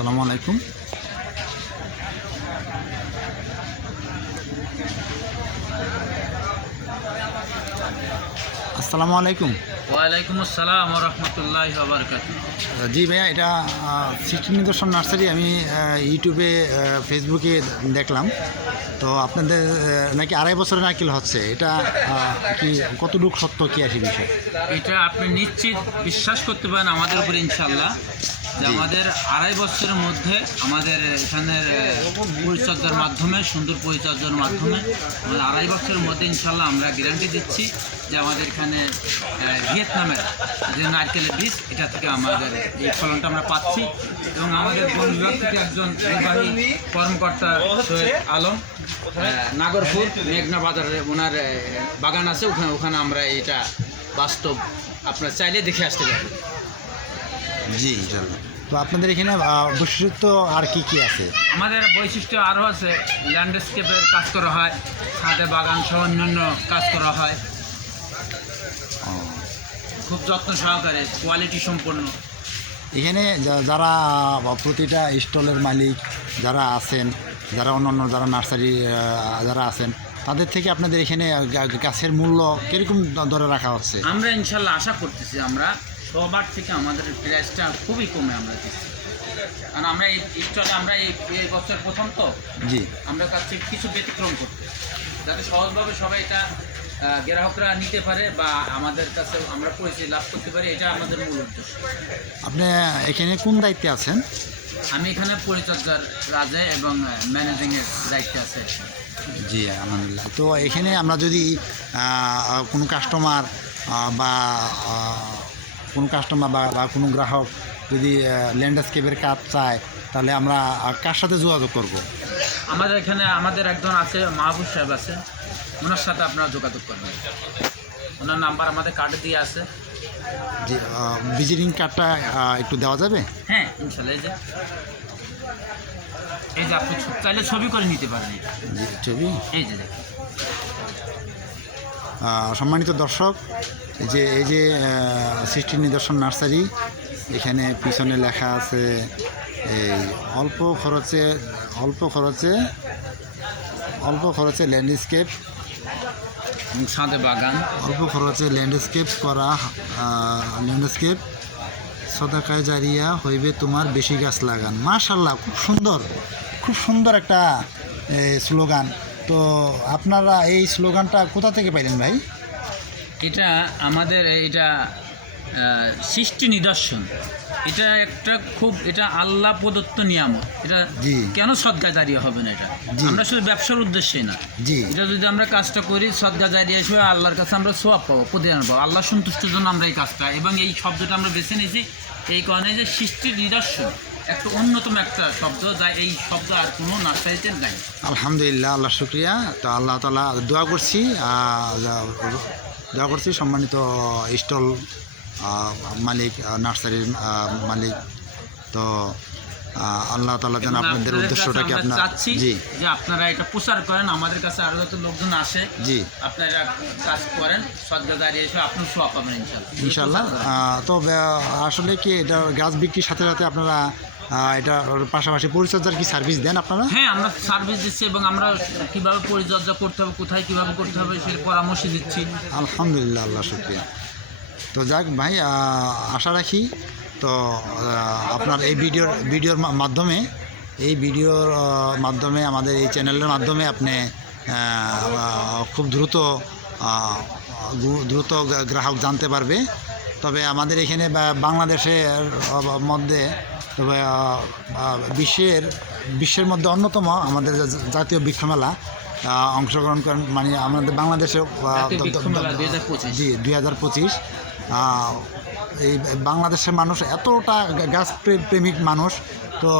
আসসালামু আলাইকুম। আসসালামু আলাইকুম। ওয়ালাইকুম আসসালাম ওয়া রাহমাতুল্লাহি ওয়া বারাকাতুহু। জি ভাইয়া, এটা সৃষ্টি নিদর্শন নার্সারি। আমি ইউটিউবে ফেসবুকে দেখলাম, তো আপনাদের নাকি 2.5 বছরের নারকেল হচ্ছে। এটা কি কতটুকু সত্য, কি আছে বিষয়? এটা আপনি নিশ্চিত বিশ্বাস করতে পারেন আমাদের উপর ইনশাআল্লাহ, যে আমাদের 2.5 বছরের মধ্যে আমাদের এখানের পরিচর্যার মাধ্যমে, সুন্দর পরিচর্যার মাধ্যমে আমাদের 2.5 বছরের মধ্যে ইনশাআল্লাহ আমরা গ্যারান্টি দিচ্ছি যে আমাদের এখানে ভিয়েতনামের যে নারকেলের বীজ, এটা থেকে আমাদের এই ফলনটা আমরা পাচ্ছি। এবং আমাদের বন বিভাগ থেকে একজন নির্বাহী কর্মকর্তা সৈয়দ আলম, নাগরপুর মেঘনা বাজারে ওনার বাগান আছে, ওখানে আমরা এটা বাস্তব আপনার চাইলে দেখে আসতে পারবেন। জি ইনশাআল্লাহ। তো আপনাদের এখানে বৈশিষ্ট্য আর কি কি আছে? আমাদের বৈশিষ্ট্য আরও আছে, ল্যান্ডস্কেপের কাজ করা হয়, ছাদে বাগান সহ অন্যান্য কাজ করা হয় খুব যত্ন সহকারে, কোয়ালিটি সম্পন্ন। এখানে যারা প্রতিটা স্টলের মালিক যারা আছেন, যারা অন্যান্য যারা নার্সারি যারা আছেন, তাদের থেকে আপনাদের এখানে গাছের মূল্য কীরকম দরে রাখা হচ্ছে? আমরা ইনশাল্লাহ আশা করতেছি আমরা সবার থেকে আমাদের প্রাইসটা খুবই কমে আমরা দিচ্ছি, কারণ আমরা এই স্টলে আমরা এই বছর প্রথম, তো জি আমরা কাছে কিছু ব্যতিক্রম করতে, যাতে সহজভাবে সবাই এটা গ্রাহকরা নিতে পারে বা আমাদের কাছে আমরা পরিচয় লাভ করতে পারি, এটা আমাদের মূল উদ্দেশ্য। আপনি এখানে কোন দায়িত্বে আছেন? আমি এখানে পরিচর্যার রাজে এবং ম্যানেজিংয়ের দায়িত্বে আছে। জি আলহামদুলিল্লাহ। তো এখানে আমরা যদি কোনো কাস্টমার বা কোনো গ্রাহক যদি ল্যান্ডস্কেপের কাজ চায়, তাহলে আমরা কার সাথে যোগাযোগ করব? আমাদের এখানে আমাদের একজন আছে, মাহবুব সাহেব আছে, ওনার সাথে আপনারা যোগাযোগ করবেন। ওনার নাম্বার আমাদের কার্ডে দিয়ে আছে। জি, ভিজিটিং কার্ডটা একটু দেওয়া যাবে? হ্যাঁ ইনশাল্লাহ। এই যে আপনি চাইলে ছবি করে নিতে পারেন। জি ছবি। এই যে দেখুন। সম্মানিত দর্শক, এই যে সৃষ্টি নিদর্শন নার্সারি, এখানে পিছনে লেখা আছে এই অল্প খরচে ল্যান্ডস্কেপ, ছাদে বাগান, অল্প খরচে ল্যান্ডস্কেপ করা, ল্যান্ডস্কেপ সদাকায়ে জারিয়া হইবে তোমার, বেশি গাছ লাগান। মাশাআল্লাহ, খুব সুন্দর একটা স্লোগান। তো আপনারা এই স্লোগানটা কোথা থেকে পাইলেন ভাই? এটা আমাদের এটা সৃষ্টি নিদর্শন, এটা একটা এটা আল্লাহ প্রদত্ত নিয়ামত। এটা কেন সদকা জারিয়া হবে না? এটা আমরা শুধু ব্যবসার উদ্দেশ্যে না, এটা যদি আমরা কাজটা করি সদকা জারিয়া হিসেবে আল্লাহর কাছে আমরা সোয়াব পাবো, প্রতিদান পাবো, আল্লাহ সন্তুষ্টির জন্য আমরা এই কাজটা, এবং এই শব্দটা আমরা বেছে নিয়েছি এই কারণে যে সৃষ্টির নিদর্শন একটা অন্যতম একটা শব্দ, যা এই শব্দ আর কোনো নার্সারিতে নাই। আলহামদুলিল্লাহ, আল্লাহ শুকরিয়া। তো আল্লাহ তাআলা দোয়া করছি সম্মানিত স্টল মালিক, নার্সারির মালিক, তো আল্লাহ তাআলা যেন আপনাদের উদ্দেশ্যটাকে আপনার চাচ্ছি যে আপনারা এটা প্রচার করেন, আমাদের কাছে আরও যত লোকজন আসে, জি আপনারা কাজ করেন, সদকা জারিয়া হিসেবে আপনি সোয়াব পাবেন ইনশাআল্লাহ। তো আসলে কি এটা গাছ বিক্রির সাথে সাথে আপনারা এটা পাশাপাশি পরিচর্যার কি সার্ভিস দেন আপনারা? হ্যাঁ, আমরা সার্ভিস দিচ্ছি এবং আমরা কীভাবে পরিচর্যা করতে হবে, কোথায় কীভাবে করতে হবে সে পরামর্শ দিচ্ছি। আলহামদুলিল্লাহ, আল্লাহ শুকরিয়া। তো যাক ভাই, আশা রাখি তো আপনার এই ভিডিওর মাধ্যমে আমাদের এই চ্যানেলের মাধ্যমে আপনি খুব দ্রুত গ্রাহক জানতে পারবে। তবে আমাদের এখানে বাংলাদেশের মধ্যে, তবে বিশ্বের মধ্যে অন্যতম আমাদের জাতীয় বৃক্ষ মেলা অংশগ্রহণ করেন, মানে আমাদের বাংলাদেশে জি 2025। এই বাংলাদেশের মানুষ এতটা গাছ প্রেমিক মানুষ, তো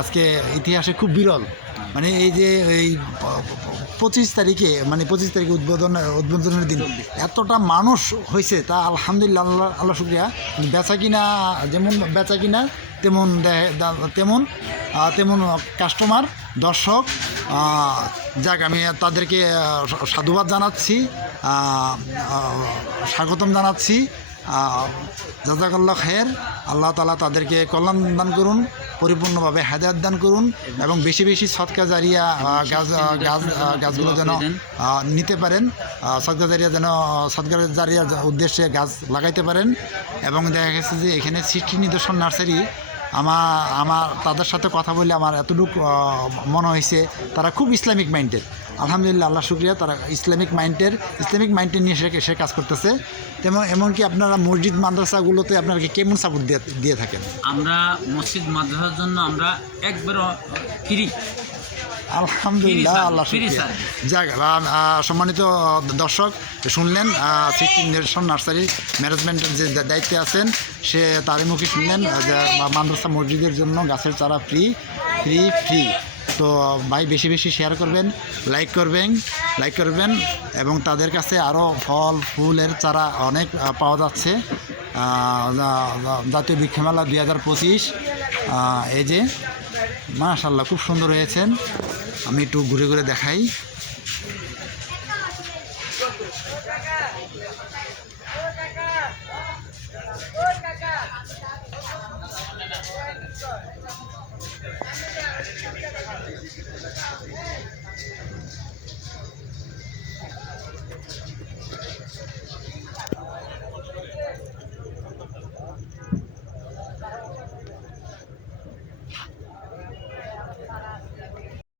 আজকে ইতিহাসে খুব বিরল, মানে এই যে এই 25 তারিখে উদ্বোধনের দিন এতটা মানুষ হয়েছে, তা আলহামদুলিল্লাহ, আল্লাহ শুকরিয়া। যেমন বেচা কিনা তেমন কাস্টমার, দর্শক, যাক আমি তাদেরকে সাধুবাদ জানাচ্ছি, স্বাগতম জানাচ্ছি। জাযাকাল্লাহ খায়ের। আল্লাহ তাআলা তাদেরকে কল্যাণ দান করুন, পরিপূর্ণভাবে হেদায়েত দান করুন এবং বেশি বেশি সদকা জারিয়া গাছগুলো যেন নিতে পারেন, সদকা জারিয়া যেন সদকা জারিয়ার উদ্দেশ্যে গাছ লাগাইতে পারেন। এবং দেখা গেছে যে এখানে সৃষ্টি নিদর্শন নার্সারি আমার তাদের সাথে কথা বলে আমার এতটুকু মনে হয়েছে তারা খুব ইসলামিক মাইন্ডের। আলহামদুলিল্লাহ, আল্লাহ শুকরিয়া, তারা ইসলামিক মাইন্ডের নিয়ে সে কাজ করতেছে। তেমন এমনকি আপনারা মসজিদ মাদ্রাসাগুলোতে আপনারা কেমন সাপোর্ট দিয়ে থাকেন? আমরা মসজিদ মাদ্রাসার জন্য আমরা একবার ফ্রি। আলহামদুলিল্লাহ, আল্লাহ শুকরিয়া। যাক, সম্মানিত দর্শক শুনলেন, সৃষ্টি নিদর্শন নার্সারির ম্যানেজমেন্টের যে দায়িত্বে আছেন সে তারই মুখে শুনলেন যে মাদ্রাসা মসজিদের জন্য গাছের চারা ফ্রি। তো ভাই বেশি বেশি শেয়ার করবেন, লাইক করবেন এবং তাদের কাছে আরও ফল ফুলের চারা অনেক পাওয়া যাচ্ছে। জাতীয় বৃক্ষ মেলা 2025 এই যে মাশাআল্লাহ খুব সুন্দর হয়েছেন। আমি একটু ঘুরে ঘুরে দেখাই।